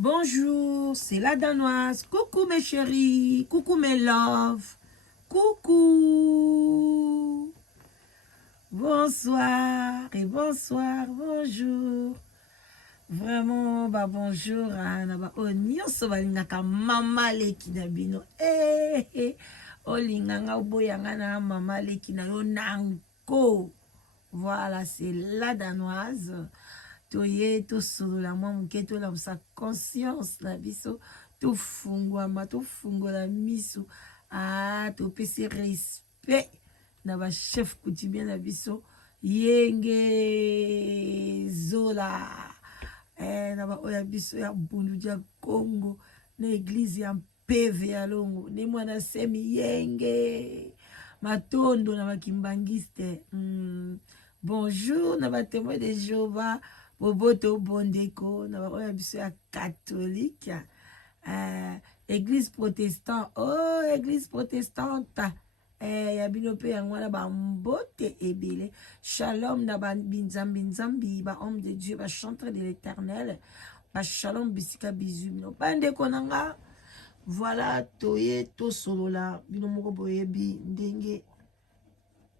Bonjour, c'est la Danoise. Coucou mes chéris, coucou mes loves, coucou. Bonsoir et bonsoir, bonjour. Vraiment, bonjour. Nyonso balingaka mama leki na bino. Olinganga boyanga na mama leki na yo nango. Voilà, c'est la Danoise. Toye to solola mwa muke to la sa conscience na biso to fungwama to fungola miso to pesi respect na ba chef coutumier na biso yenge zola na ba oya biso ya bundu dia Congo na église ya mpeve ya longo ne mwana semi yenge matondo na bakimbangiste bonjour na ba témoin de Jéhovah Boboto Bondeko, na ba biso ya catholique, église protestante, église protestante, ya bino pe yango na ba mbote ebele, shalom na ba binzambi, ba homme de Dieu, ba chanteur de l'éternel, ba shalom bisika bizu bino, bandeko nanga, voilà, toye to solola, bino moko boyebi, ndenge,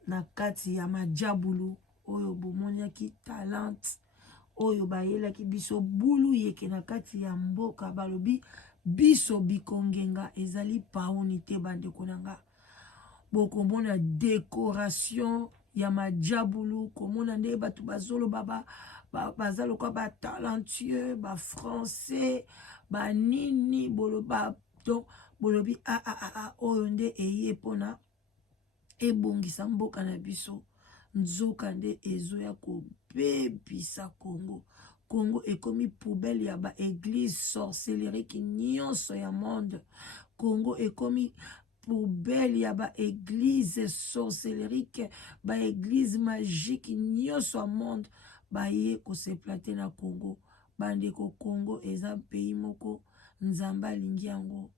na kati ya majabulu, oyo bomoniaki talent, oyo bayelaki biso bulu yeke na kati ya mboka balobi biso bikongenga ezali paoni te bandeko nanga bokomona décoration ya majabulu komona nde bato bazoloba baza lokwa ba talentueux ba français ba nini boloba donc bolobi oyo nde eye pona ebongisa mboka na biso nzoka nde ezoya kobebisa Congo ekomi poubelle ya ba église sorcellerie nyonso ya monde. Congo ekomi poubelle ya ba église sorcellerie ba église magique nyonso ya monde baye koseplate na Congo. Bandeko Congo eza pays moko nzamba alingi yango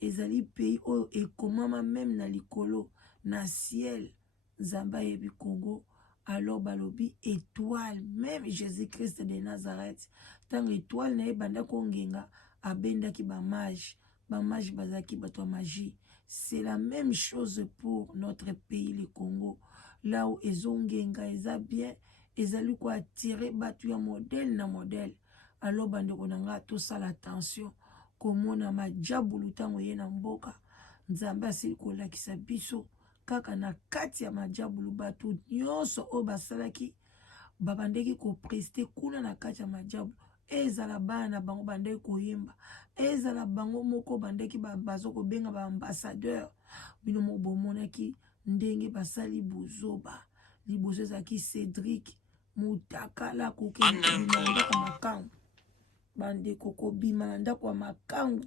ezali pays oyo ekomama même na likolo na ciel nzamba yebi Congo. Alors balobi étoile, même Jésus-Christ de Nazareth, tant étoile na banda kongenga abenda ki ba mage bazaki bato magie. C'est la même chose pour notre pays le Congo. Là où ezongenga eza bien, ezali ko attirer batu ya modèle na modèle. Alors bandeko nanga to sala attention komona majabulu tango ye na mboka. Nzamba asili kolakisa biso kaka na kati ya majabulu bato nyonso o basalaki babandeki ko prester kuna na kati ya majabulu ezala bana na bango bandeki koyemba ezala bango moko bandeki bazo ko benga ba ambassadeur bino mo bomonaki ndenge basali buzoba libozo ezaki Cédric Mutakala kokende bimanda kwa makangu bandeko ko bimanda kwa makangu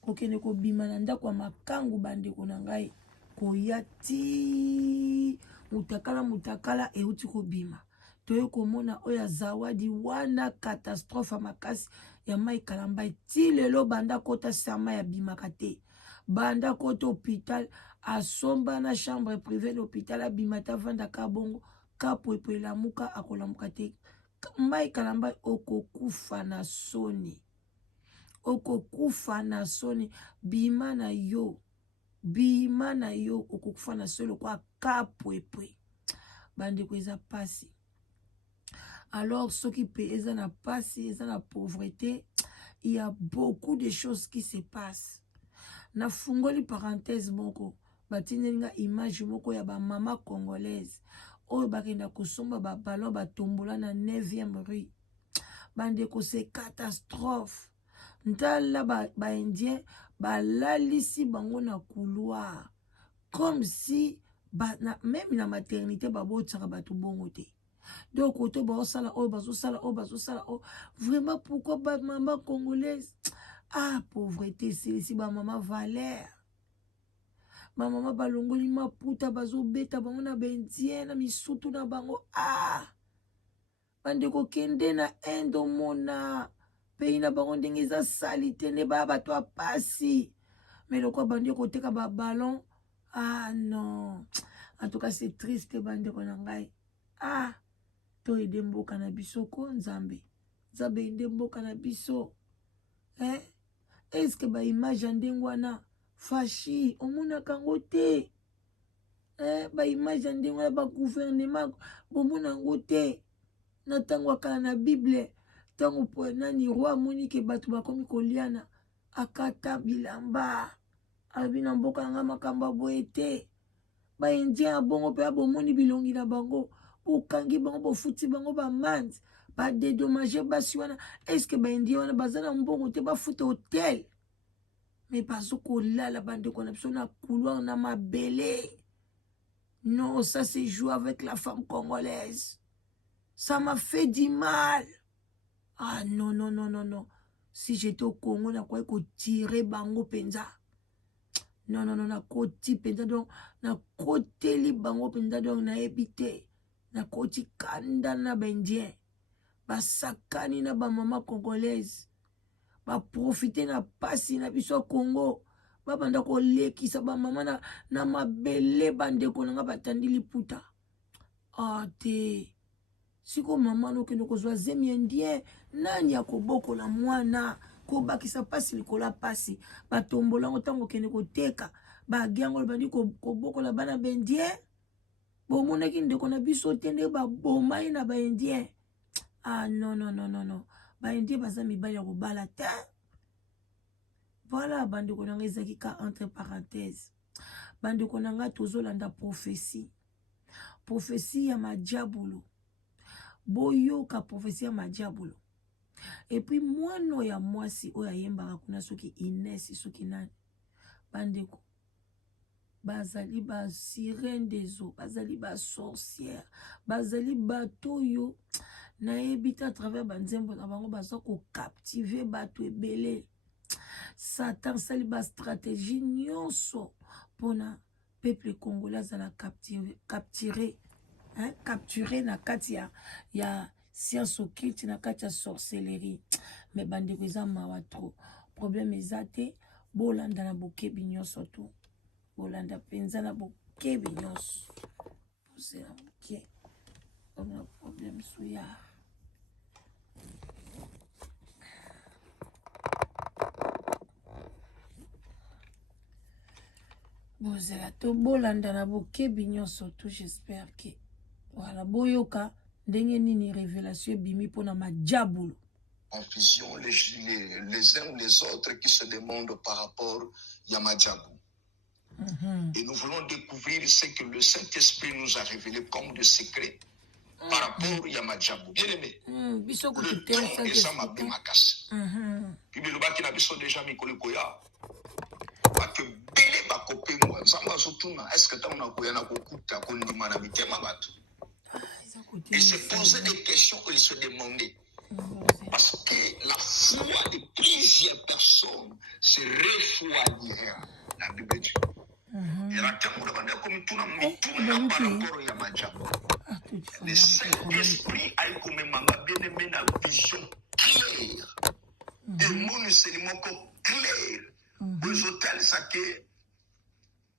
kokende ko bimana ndako ya makangu bandeko na ngai koya ti mutakala euti ko bima toye komona oya zawadi wana catastrophe makasi ya mai kalamba ti lelo banda kota sama ya bimaka te banda kota hôpital asomba na chambre privée l'hôpital abimata vanda ka bongo kapwepwe lamuka akolamuka te mai kalamba okokufa na soni okokufa na soni bima na yo okokufa na solo kwa kapwepwe bandeko eza pasi. Alors soki pe eza na pasi eza na pauvreté, il y a beaucoup de choses qui se passent. Na fungoli parenthèse moko batindelinga image moko ya ba mama congolaise oyo bakenda kosomba ba ballon batombola na 9e rue bandeko c'est catastrophe. Ntala ba indien balalisi bango na couloir comme si même na maternité babotaka bato bongo te donc koto bazosala oyo vraiment pourquoi ba mama congolaise pauvreté silisi ba mama valeur ba mama balongoli maputa bazobeta bango na bendien na misutu na bango bandeko kende na endomona pays na bango ndenge eza sali te ne ba bato apasi mais lokwa bandi koteka ba ballon non en tout cas c'est triste bandeko na ngai to ede mboka na biso ko nzambe ede mboka na biso est-ce que ba image ya ndenge wana fashi omonaka yango te ba image ya ndenge wana ba gouvernement bomona yango te na ntango akala na bible ntango nani roi amoni ke bato bakomi koliana akata bilamba alobi na mboka nanga makambo aboye te baindien ya bongo mpe bomoni bilongi na bango bokangi bango bofuti bango bamande badedomage basi wana estce baindien wana baza na mbongo te bafuta hotel me bazokolala bandeko na biso na couloir na mabele. Non, ça c'est jouer avec la femme congolaise. Ça m'a fait du mal. Ah non, non, non, non, non. Si j'étais au Congo, na quoi tirer bango penza. Non, non, non, na koti penza donc na côté li bango penza donc na ebité. Na koti kanda na bendien. Ba sakani na ba mama congolaise. Ba profiter na pasi na biso Congo. Babanda ko lekisa ba mama na mabele bandeko nanga batandi liputa. Ah te. Siko mama no kendo kozwa zemi indien nani akoboko la mwana ko bakisa pasi likola pasi batombola ngotango kende koteka ba giango bandi ko boko la bana bendien bomona ki ndeko na biso tende ba bomai na ba indien. Ah non non non non non ba indien baza mibali ya kobala te. Voilà bandeko nanga ezaki ka entre parenthèses bandeko nanga tozolanda prophétie ya madiabolo boyoka prophétie ya madiabolo et puis mwana ya mwasi oyo ayembaka kuna soki Inès soki nani bandeko bazali ba sirène des eaux bazali ba sorcière bazali bato yo na ebita à travers banzembo na bango baza ko captiver bato ebele. Satan sali ba stratégie nyonso pona peuple congolais la capturer na kati ya science occulte na kati ya sorcellerie. Mais bandeko eza mawa trop problème ezate bolanda na bokebi nyonso to bolanda penza na bokebi nyonso c'est OK on a problème souya. Bozela to bolanda na bokebi nyonso to j'espère que voilà boyoka ndenge nini révélation bimi pona madiabolo. Confusion les uns ou les autres qui se demandent par rapport à Madiabou. Et nous voulons découvrir ce que le Saint-Esprit nous a révélé comme de secret par rapport à Madiabou. Bien aimé, le temps est ça ma bémakas. Puis le baki na biso déjà mikolo koya. Parce que bele bakopé moi, samba surtout est-ce que tu as koya na kokuta kondima na mitema bato. Il se posait des questions, il se demandait. Parce que la foi de plusieurs personnes se refroidira. La Bible dit. Et la le Saint-Esprit a eu comme bien aimé la vision claire. Et mon seulement clair. Aux hôtels, ça que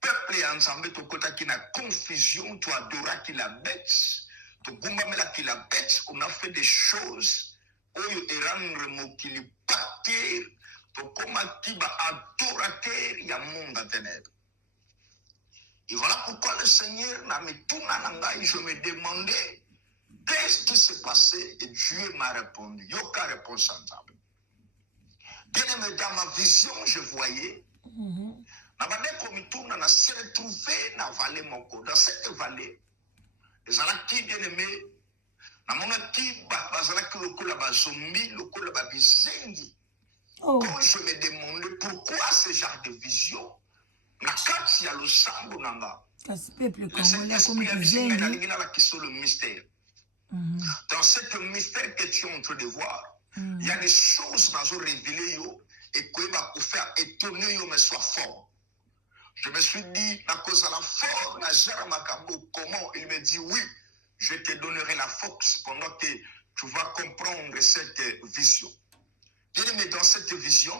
peuple ensemble, tu as qui na confusion, tu adoras qui la bête. On a fait des choses où il rendre mokili pater pour comme qui va adorateur il y a monde à ténèbres. Et voilà pourquoi le Seigneur n'a mis tout nananga. Je me demandais qu'est-ce qui s'est passé et Dieu m'a répondu. Yoka réponse ensemble. Bien aimé, dans ma vision, je voyais. On s'est retrouvé dans la vallée Moko. Dans cette vallée, les Alaki bien aimés, quand je me demandais pourquoi ce genre de vision, le mystère. Dans ce mystère que tu es en train de voir, il y a des choses qui sont révélées et qui vont faire étonner, mais soit fort. Je me suis dit, à cause de la force, comment il me dit oui. Je te donnerai la force pendant que tu vas comprendre cette vision. Mais dans cette vision,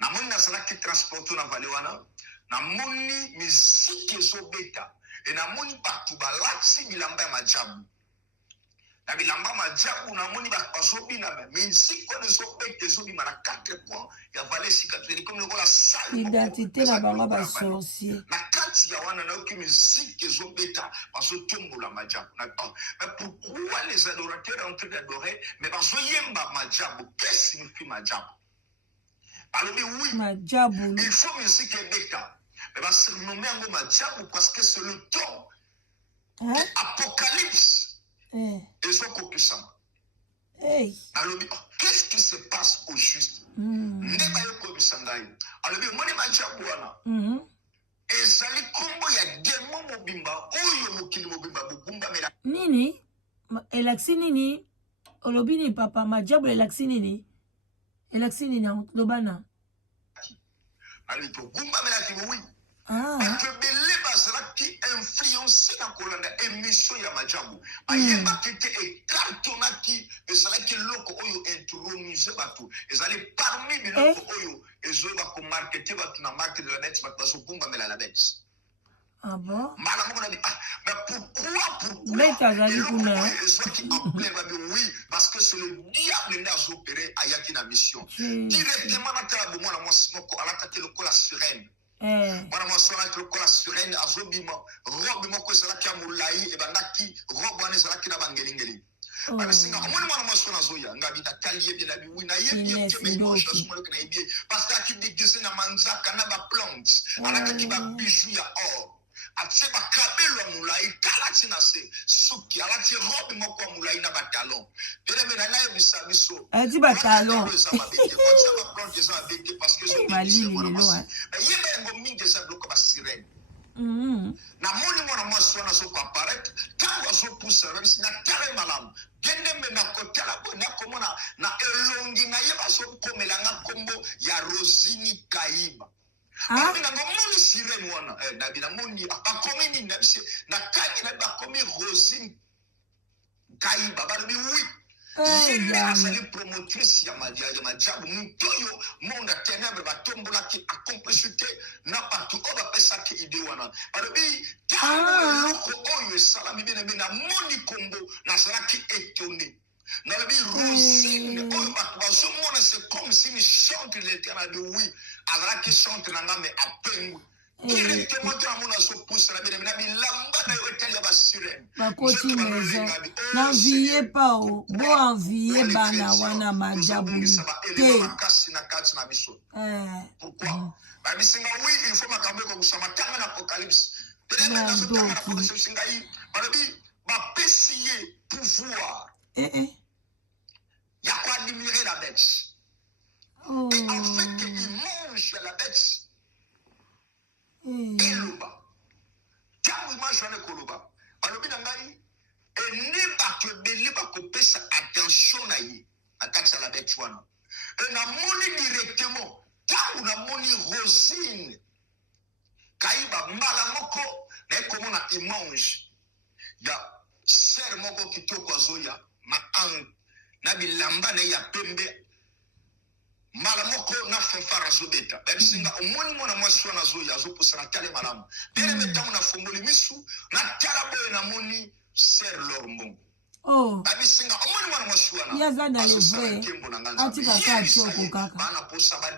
namoni nazala qui transporte na valewana, namoni musique ezobeta et namoni batu balati bilamba ya majabu. na bilamba majabu na moni bazobina mais si ko ne zobete zobima na 4 points ya valet cicatrice comme le la salle identité na bango ba sorcier na kati ya wana na oki musique ezobeta bazotombola majabu na mais pourquoi les adorateurs sont en train d'adorer mais bazoyemba majabu qu'est-ce que signifie majabu alors oui majabu il faut musique ebeta mais basurnommer yango majabu parce que c'est le temps apocalypse ezokokisama alobi qu'est-ce qui se passe au juste nde bayokobisa ngai alobi omoni majabu wana ezali kombo ya demo mobimba oyo mokili mobimba bogumbamela nini elakisi nini olobi ni papa majabu elakisi nini lobana alobi togumbamelaki oui bato ebele bazalaki influence na kolanda émission ya majabu bayebaki te ekartonaki ezalaki eloko oyo intromise bato ezali parmi biloko oyo ezoyeba komarkete bato na marke de la bête bato bazogumbamela la bête mbala moko na mais pourquoi ezwaki ampleur babi oui parce que c'est le diable nde azopere ayaki na mission directement natala bomwana mwasi moko alataki lokola sirène mwana mwasi wana alaki lokola sirène azobima robe moko ezalaki ya molai ebandaki robe wana ezalaki na bangelingeli babisinga omoni mwana mwasi wana azoya ngabi natali yebi nabi wi nayebi yebiemeimange azomonaki nayebi ye parce que alaki déguise na manzaka na baplante alakaki babiju ya or atie bakabelo ya molai talati na se suki alati robe moko ya molai na batalon eleme na nayebisa biso alati batalon eza mabete kotia baplante eza mabete parce que yeba yango mingi eza biloko basirene namoni mwana mwasi wana azokoaparaitre ntango azopusa babisi natala malamu gendembe na kotala boye nakomona na elongi na ye bazokomelanga nkombo ya Rosini Kayiba nango moni sirene wana nabi namoni bakomi nini nabisi nakangi nabi bakomi Rosine Kayiba balobi wi yende azali promotrice ya majabu moto oyo monde ya ténèbre batombolaki accomplice te na bato oyo bapesaki ide wana balobi ntango eloko oyo esalami bene namoni kombo nazalaki étonné nalobi Rosine oyo bato bazomona c'est comme si ni chante l'éternel de oui azalaki chante na nga me apengwi directement te namona azopusana bene na bilamba na yo etali ya basirene bakoti maison n'enviez pas bo envier bana wana majabu te makasi na kati na biso pourquoi babisinga oui il faut makambo ekobusama tanga na apocalypse bene nazotanga na apocalypse ngai balobi bapesi ye pouvoir ya koadmirer la bête et en fait il mange la bête eloba ntango image wana ekoloba alobi na ngai ene bato ebele bakopesa attention na ye na kati ya la bête wana e namoni directement ntango namoni Rosine Kayiba mbala moko naye komona image ya sere moko kitoko azoya na bilamba na ye ya pembe mbala moko na fanfare azobeta babisinga omoni mwana mwasi wana azoya azopusana tale malamu beleme ntango nafongoli misu natala boye namoni ser Lor Mbongo babisinga omoni mwana mwasi wana yaza na levre atika ka choko kaka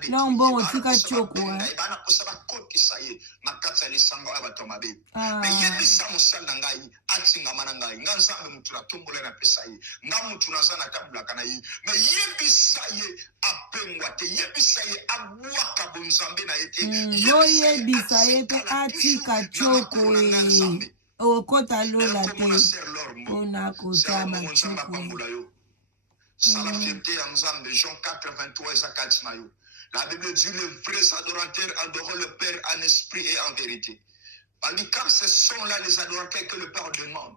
na mbongo tika choko bana posa bakotisa ye na kati ya lisanga ya bato mabe mais yebisa mosala na ngai atingama na ngai nga nzambe mutu na tombola na pesa ye nga mutu naza na tabulaka na ye mais yebisa ye apengwa te yebisa ye abwaka bonzambe na ye te yebisa ye pe atika choko okota lola te mpona kota bachoko sala fierté ya nzambe Jean 4:23 eza kati na yo. La Bible dit les vrais adorateurs adorent le Père en esprit et en vérité. Car ce sont là les adorateurs que le Père demande.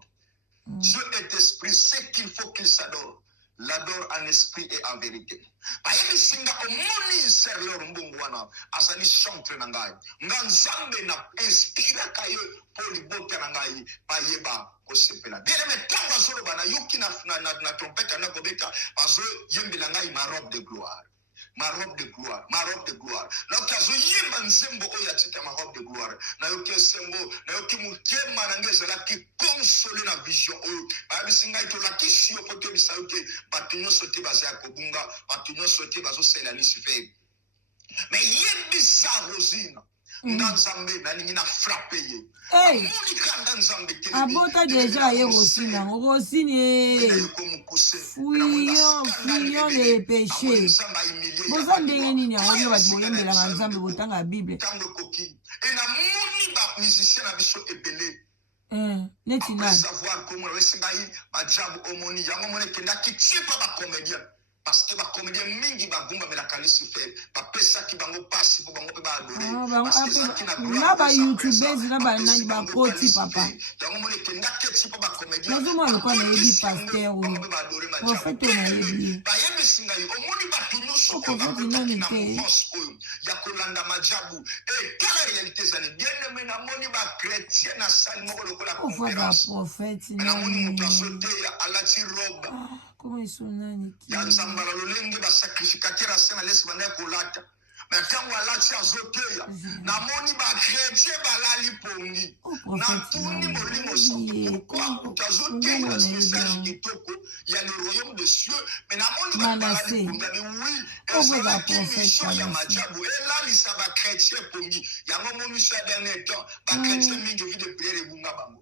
Dieu est esprit, c'est qu'il faut qu'il s'adore. L'adore en esprit et en vérité. Bayeli singa omoni ser Lor Mbongo wana azali chantre na ngai. Nga nzambe na inspira kaye po libota na ngai bayeba kosepela. Bien mais tango azolo bana yoki na trompette na kobeta azo yembela ngai ma robe de gloire. ma robe de gloire, ma robe de gloire. Nayoki azoyemba nzembo oyo atika ma robe de gloire. Nayoki esengo, nayoki motema na ngai ezalaki console na vision oyo. Bayebisi ngai tolakisi yo po toyebisa yo te bato nyonso te baza ya kobunga, bato nyonso te bazosalela Lucifer. Mais yebisa Rosine, Nzambe nalingi na frappe ye. Hey, abota déjà ye Rosine, Rosine, fuyons les péchés. Boza ndenge nini yango nyo bato boyembelanga Nzambe botanga ya Bible. Et na moni ba musicien na biso ebele. Neti na savoir comment wesingai ba jabu omoni yango mone kenda kitipa ba comédien. Parce que les comédiens mingi bagumba mais la kalisi fait ba pesa ki bango passe pour bango pe ba adorer parce que ça qui na gloire na ba youtubers na ba nani ba koti papa yango mone kenda keti pa ba comédien nazo mo lokwa na yebi pasteur o prophète na yebi ba yebi singa yo omoni ba tunyo so ko ba nani te ya kolanda majabu et quelle réalité ça n'est bien aimé na moni ba chrétien na salle moko lokola conférence prophète na moni mutu asote alati robe. Comment ils sont nani ki yanzambala lolenge ba sacrificateur ase na lesi banda kolata mais tango alati azoteya na moni ba chrétien balali pongi na tuni molimo santo pourquoi utazoteya message kitoko ya le royaume des cieux mais na moni ba balali pongi oui ezalaki mission ya majabu elalisa ba chrétien pongi yango moni so ya dernier temps ba chrétien mingi vi de prière ebunga bango.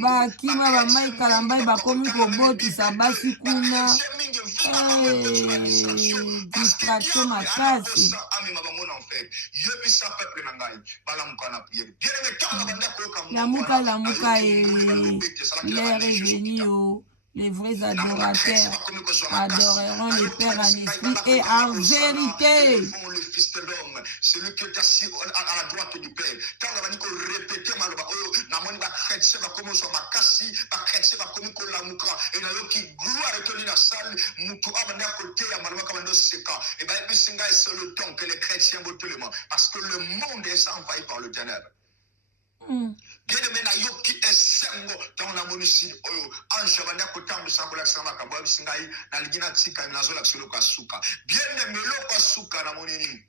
bakima bamai kalambai bakomi kobotisa basi kuna distraction makasi lamuka lamuka il est revenu yo. Les vrais adorateurs adoreront le Père en esprit et en vérité. Le Fils de l'homme, celui qui est assis à la droite du Père. Quand on va dire répéter malheureusement, va chrétien va commencer à casser, va chrétien va commencer à l'amoukra. Et dans le qui gloire est dans la salle, moutou a à côté à malheureusement comme un seka. Et bien, c'est le temps que les chrétiens vont tout le monde. Parce que le monde est envahi par le ténèbre. Bien-aimé na yoki esengo tant na monisi oyo ange banda kotambu sambola sama kabwa bisingai na ligina tika nazola kusolo kasuka bien-aimé lo kasuka na monini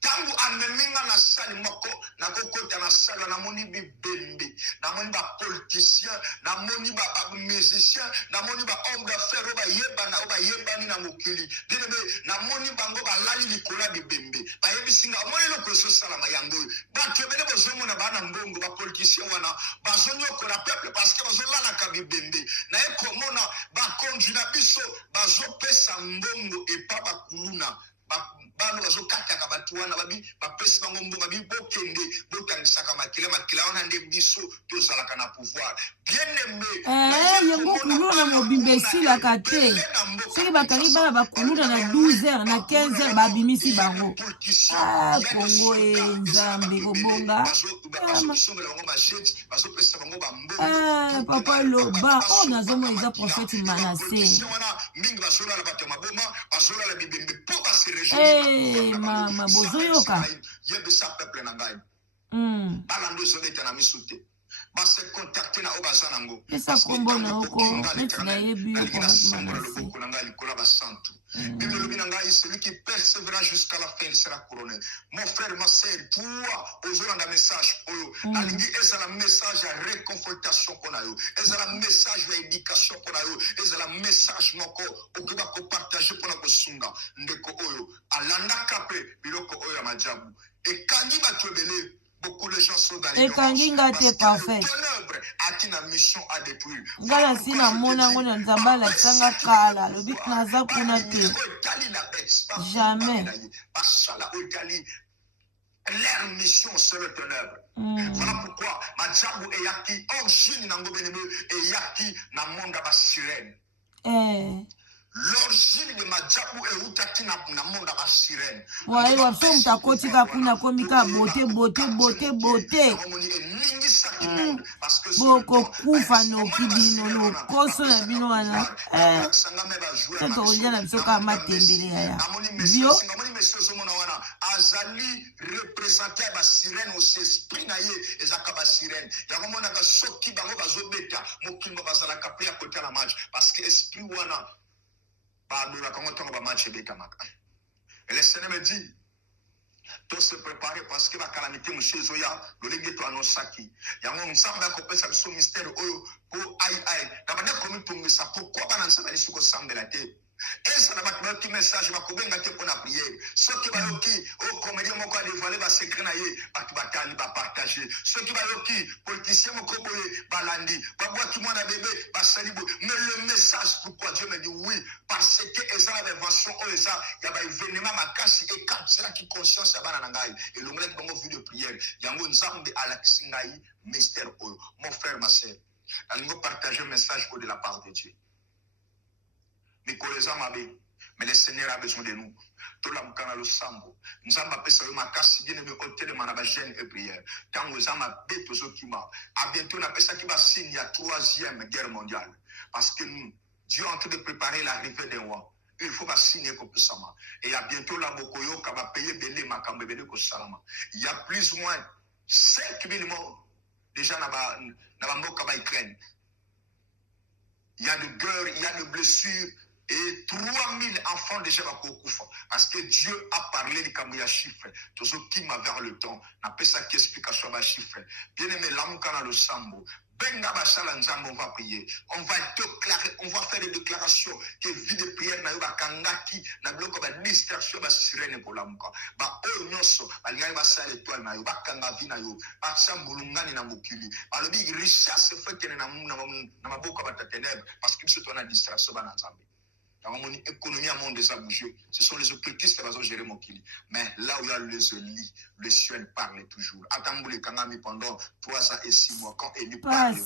tangu ameminga na sali moko na kokota na sala na moni bibembe na moni ba politicien na moni ba musicien na moni ba homme d'affaires ba yebani na mokili bien-aimé na moni bango ba lali likola bibembe ba yebisinga moni lo koso sala mayango ba tebele bozomo na bana mbongo ba politicien wana bazonyo ko la peuple parce que bazola na kabibembe na ekomona ba conduire na biso bazopesa mbongo e pa ba kuluna bano bazokataka bato wana bapesi bango mbongo babi bokende botangisaka makila wana nde biso tozalaka na pouvoir bien-aimé yango kuluna mobimba esilaka te soki bakangi bana bakuluna na 12h na 15h babimisi bango kongo nzambe kobonga papa loba oyo nazomona eza prophète Manassé mama bozoyoka pesa kombo na oko neti nayebi yo celui qui persévérera jusqu'à la fin sera couronné. Mon frère, ma soeur, toi, aujourd'hui, on a un message. C'est un message de réconfortation qu'on a eu. C'est un message d'éducation qu'on a eu. C'est un message qu'on va partager pour notre sunga. Ndeko oyo, alanda kape, biloko oyo majabu. Et quand il va te belé, beaucoup de gens sont dans l'ignorance parce que le ténèbre a une mission à détruire. Ngala sina mona ngona nzambala tsanga kala lobi naza kuna te. Jamais. Leur mission c'est le ténèbre. Voilà pourquoi majabu eyaki origine nango beneme eyaki na monde ba sirène. L'origine de majabu eutaki na monde ba sirène. Ouais, wapso mtakotika kuna komika bote. Boko kufa no kibino no koso na bino wana toto olia na biso ka matembele ya bio azali représenter ba sirène au esprit na ye ezaka ba sirène yango mona ka soki bango bazobeta mokimba bazala kapia côté la match parce que esprit wana Et le Seigneur me dit, tout se préparer parce que la calamité, monsieur Zoya, le lingue to anosaki. Yango nsamba ko pesa biso mystère oyo po ai. Na bana komi tongisa pourquoi bana nsamba ni suko sambela te. Et ça n'a pas de message, ma kobenga te pour la prière. Ceux qui va yoki, au comédien moko a dévoilé va secret na ye, batu batali ba partager. Ceux qui va yoki, politicien moko boye balandi, ba bois qui mona bébé, ba salibo. Mais le message pourquoi Dieu me dit oui, parce que eza l'invention o eza, ya ba événement makasi et cap, c'est là qui conscience ya bana ngai. Et le monde bongo vu de prière, yango nzambe ala kisingai mystère oyo. Mon frère, ma sœur, allons partager un message de la part de Dieu. Mais le Seigneur a besoin de nous. Tout la mukana lo sambo. Nzamba pesa yo makasi bien me hôtel de manaba jeûne et prière. Tango zama beto zo kima. A bientôt na pesa ki ba signe ya 3e guerre mondiale. Parce que nous, Dieu est en train de préparer l'arrivée des rois. Il faut pas signer comme ça. Et à bientôt la bokoyo ka ba payer belé makambe belé ko salama. Il y a plus ou moins 5000 morts déjà na ba mboka ba Ukraine. Il y a de guerres, il y a de blessures. Et 3000 enfants déjà va koufa. Parce que Dieu a parlé de Kamouya chiffre. Tout ce qui m'a vers le temps. N'a pas ça qui explication à chiffre. Bien aimé, l'amkana le sambo. Benga bashala nzambo, on va prier. On va déclarer, on va faire des déclarations. Que vie de prière na yoba kangaki. Na bloko ba distraction ba sirène pour l'amka. Ba o nyoso. Ba liga ba sa l'étoile na yoba kanga vi na yo. Ba sambulungani na mokili. Ba lobi richesse fait que na maboko ba ténèbres. Parce que c'est une distraction ba na nzambe. Dans mon économie à monde déjà bougé. Ce sont les occultistes qui vont gérer mon kili. Mais là où il y a les elis, le ciel parle toujours. Attends, les Kangami pendant 3 ans et 6 mois. Quand Élie parle, que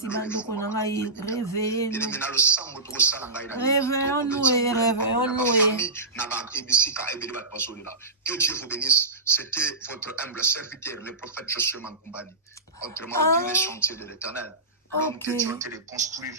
Dieu vous bénisse. C'était votre humble serviteur, le prophète Josué Mankumbani. Autrement dit, les chantiers de l'Éternel. L'homme que Dieu a été de construire.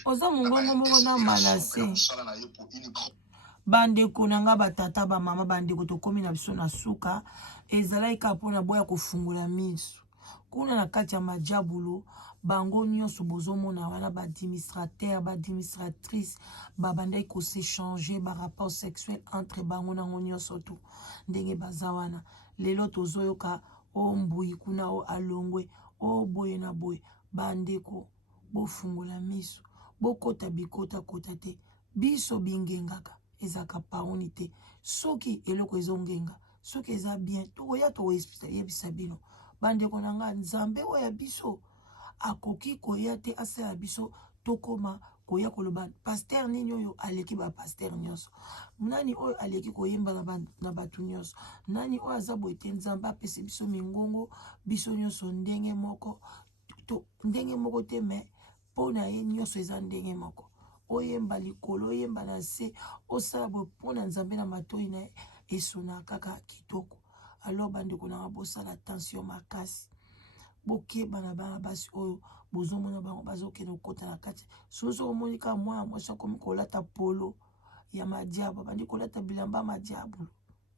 Bandeko nanga batata ba mama bandeko tokomi na biso na suka ezalaki ka pona boya kofungula miso kuna na kati ya majabulo bango nyonso bozomona wana ba administrateur ba administratrice ba bandai ko s'échanger ba rapport sexuel entre bango na nyonso to ndenge bazawana lelo tozoyoka o mbui kuna o alongwe o boye na boye bandeko bofungula miso bokota bikota kota te biso bingengaka ezaka paoni te soki eloko ezongenga soki eza bien tokoya toyebisa bino bandeko na nga nzambe oya biso akoki koya te asala biso tokoma koya koloba paster nini oyo aleki ba paster nyonso nani oyo aleki koyemba na bato nyonso nani oyo aza boye te nzambe apesi biso mingongo biso nyonso ndenge moko te me mpo na ye nyonso eza ndenge moko oyemba likolo oyemba na se osala boye mpo na nzambe na matoi na ye esona kaka kitoko alors bandeko nanga bosala attention makasi bokeba na bana basi oyo bozomona bango bazokende kokota na kati soso omoni kaka mwana mwasi akomi kolata polo ya madiabo bandi kolata bilamba madiabo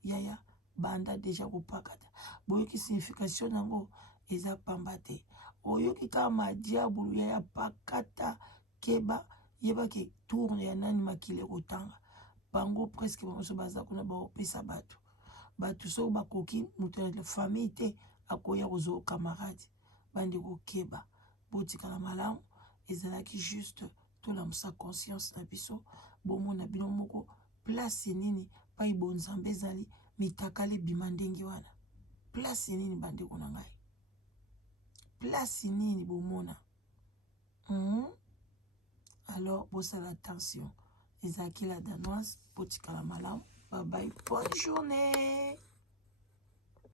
yaya banda deja kopakata boyoki signification nango eza pamba te oyoki kaka madiabo yaya pakata keba yebaki tourne ya nani makile kotanga bango presque bango baza kuna baopesa bato soki bakoki moto ya famille te akoya kozwa camarade bandi kokeba botikala malamu ezalaki juste tolamusa conscience na biso bomona bino moko place nini pai bonzambe ezali mitakala ebima ndenge wana place nini bandeko na ngai place nini bomona alors bosala attention ezalaki la danoise botikala malamu bye bye bonne journée.